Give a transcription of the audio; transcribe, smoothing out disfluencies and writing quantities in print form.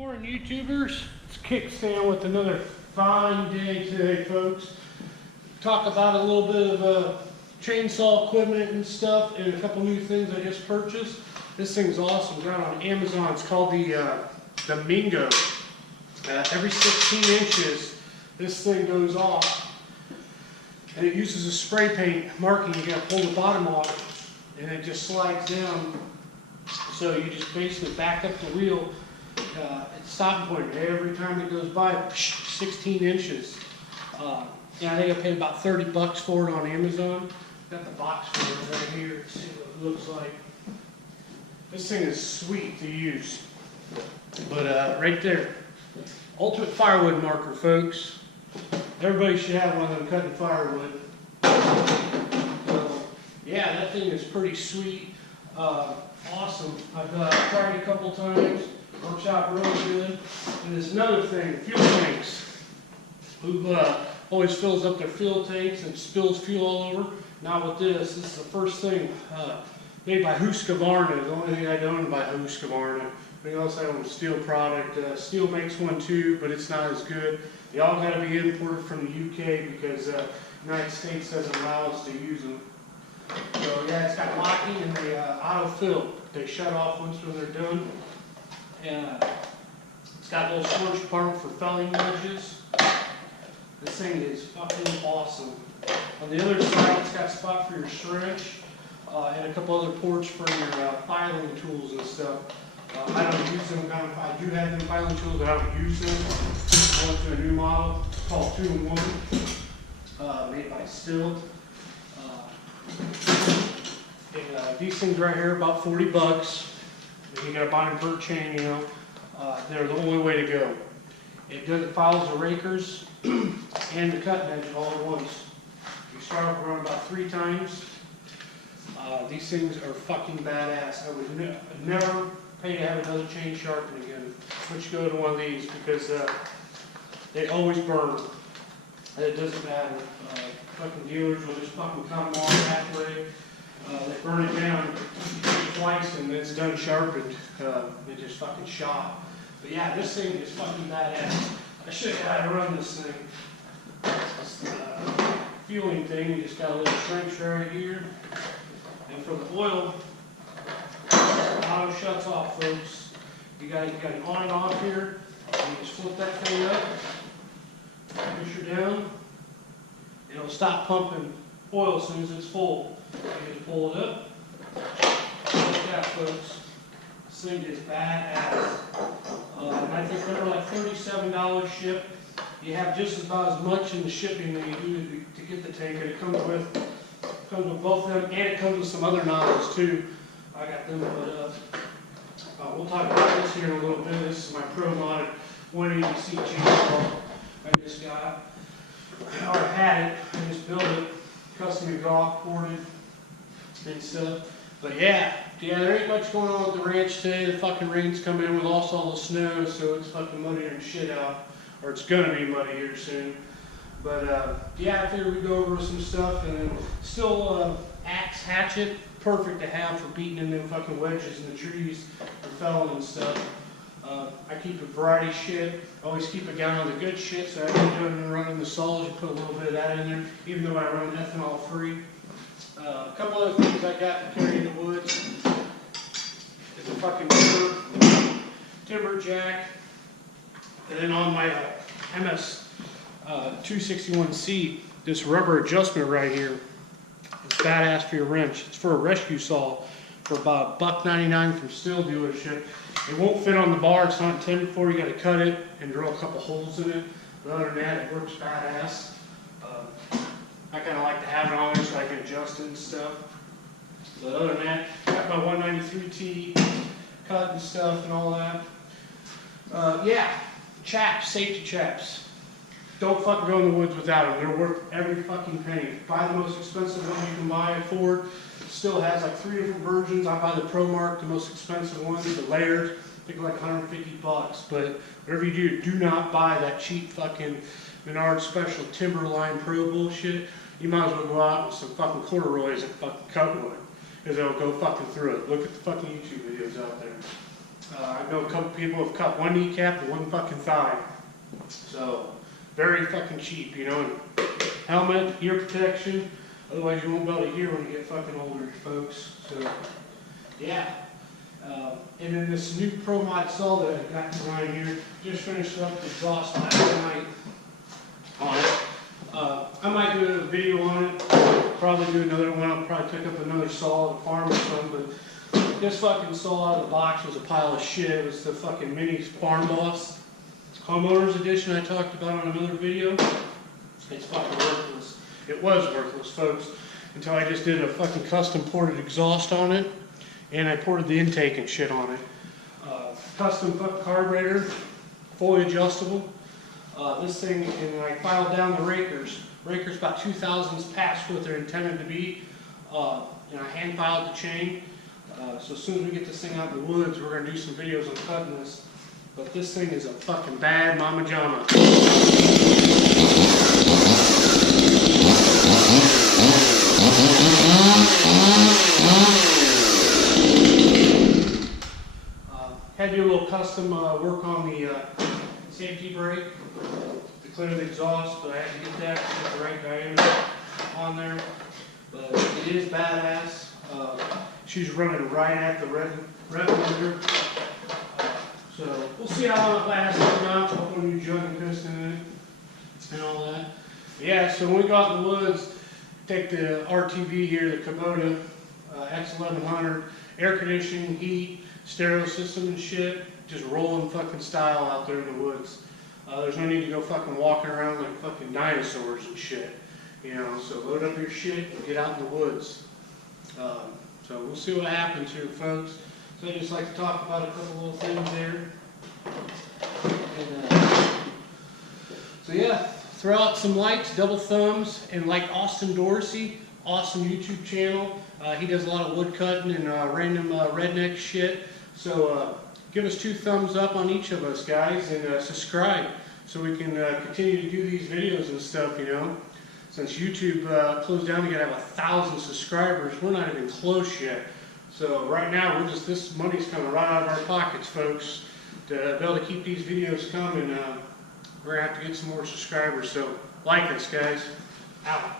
Morning, YouTubers. It's Kickstand with another fine day today, folks. Talk about a little bit of chainsaw equipment and stuff, and a couple new things I just purchased. This thing's awesome. Got it on Amazon. It's called the Mingo. Every 16 inches, this thing goes off, and it uses a spray paint marking. You got to pull the bottom off, and it just slides down. So you just basically back up the wheel. At stopping point every time it goes by, 16 inches. Yeah, I think I paid about 30 bucks for it on Amazon. Got the box for it right here. Let's see what it looks like. This thing is sweet to use. But right there, ultimate firewood marker, folks. Everybody should have one of them cutting firewood. So, yeah, that thing is pretty sweet. Awesome. I've tried it a couple times. Works out really good. And there's another thing, fuel tanks. Who always fills up their fuel tanks and spills fuel all over. Not with this. This is the first thing made by Husqvarna. The only thing I own by Husqvarna. Everything else I own is Steel product. Steel makes one too, but it's not as good. They all got to be imported from the UK because the United States doesn't allow us to use them. So yeah, it's got locking and they auto-fill. They shut off once when they're done. And it's got a little storage compartment for felling wedges. This thing is fucking awesome. On the other side, it's got a spot for your syringe and a couple other ports for your filing tools and stuff. I don't use them. I do have them filing tools, but I don't use them. I went to a new model called 2-in-1, made by Stihl. These things right here, about 40 bucks. You got a bottom burnt chain, you know. They're the only way to go. It follows the rakers and the cutting edge all at once. You start off running about 3 times. These things are fucking badass. I would never pay to have another chain sharpened again. Switch go to one of these because they always burn. And it doesn't matter. Fucking dealers will just fucking come along that way. They burn it down twice and it's done sharpened. They just fucking shot. But yeah, this thing is fucking badass. I should have had to run this thing. This fueling thing, you just got a little trench right here. And for the oil, auto shuts off, folks. You got an on and off here. You just flip that thing up, push her down. It'll stop pumping oil as soon as it's full. You just pull it up. Like that, folks. This thing is badass. And I think they're like $37 shipped. You have just about as much in the shipping that you do to get the tank, and it comes with both of them, and it comes with some other nozzles too. I got them put up. We'll talk about this here in a little bit. This is my Pro Mod 180C chainsaw I just got. Or had it. I just built it. Custom exhaust ported and stuff. But yeah, there ain't much going on with the ranch today. The fucking rain's coming in. We lost all the snow, so it's fucking muddier than shit out. Or it's gonna be muddy here soon. But yeah, I figured we'd go over some stuff, and then still axe hatchet, perfect to have for beating in them fucking wedges in the trees for felling and stuff. I keep a variety of shit. Always keep a gallon of the good shit, so I've been doing and running the saws. You put a little bit of that in there, even though I run ethanol free. A couple other things I got to carry in the woods is a fucking timber jack. And then on my MS 261C, this rubber adjustment right here is badass for your wrench. It's for a rescue saw for about $1.99 from Stihl dealership. It won't fit on the bar. It's not intended for. You got to cut it and drill a couple holes in it. But other than that, it works badass. I kind of like to have it on there so I can adjust it and stuff. But other than that, got my 193T cut and stuff and all that. Yeah, chaps, safety chaps. Don't fucking go in the woods without them. They're worth every fucking penny. Buy the most expensive one you can buy it for. Still has like 3 different versions. I buy the ProMark, the most expensive one, the layers. I think like 150 bucks. But whatever you do not buy that cheap fucking Menard Special Timberline Pro bullshit. You might as well go out with some fucking corduroys and fucking cut wood. Because they'll go fucking through it. Look at the fucking YouTube videos out there. I know a couple people have cut one kneecap and one fucking thigh. So, very fucking cheap, you know. And helmet, ear protection, otherwise you won't be able to hear when you get fucking older, folks. So, yeah. And then this new Pro Mod saw that I got behind here, just finished up the exhaust last night on it. I might do a video on it, probably do another one. I'll probably pick up another saw at the farm or something, but this fucking saw out of the box was a pile of shit. It was the fucking Mini Farm Boss Homeowners Edition I talked about on another video. It's fucking worthless. It was worthless, folks, until I just did a fucking custom ported exhaust on it, and I ported the intake and shit on it. Custom fucking carburetor, fully adjustable. This thing, and I filed down the rakers. Rakers about 2 thousandths past what they're intended to be. And I hand filed the chain. So as soon as we get this thing out in the woods, we're going to do some videos on cutting this. But this thing is a fucking bad mama jama. Had to do a little custom work on the safety brake to clear the exhaust, but I had to get that to get the right diameter on there. But it is badass. She's running right at the rev limiter. So we'll see how long it lasts. I'll put a new jug and piston in it and all that. But yeah, so when we go out in the woods, take the RTV here, the Kubota X1100, air conditioning, heat, stereo system and shit, just rolling fucking style out there in the woods. There's no need to go fucking walking around like fucking dinosaurs and shit, you know. So load up your shit and get out in the woods. So we'll see what happens here, folks. So I just like to talk about a couple little things there. And, so yeah, throw out some likes, double thumbs, and like Austin Dorsey, awesome YouTube channel. He does a lot of wood cutting and random redneck shit. So give us 2 thumbs up on each of us, guys, and subscribe so we can continue to do these videos and stuff, you know. Since YouTube closed down, we gotta have 1,000 subscribers. We're not even close yet. So right now, this money's coming right out of our pockets, folks, to be able to keep these videos coming. We're gonna have to get some more subscribers. So like us, guys. Out.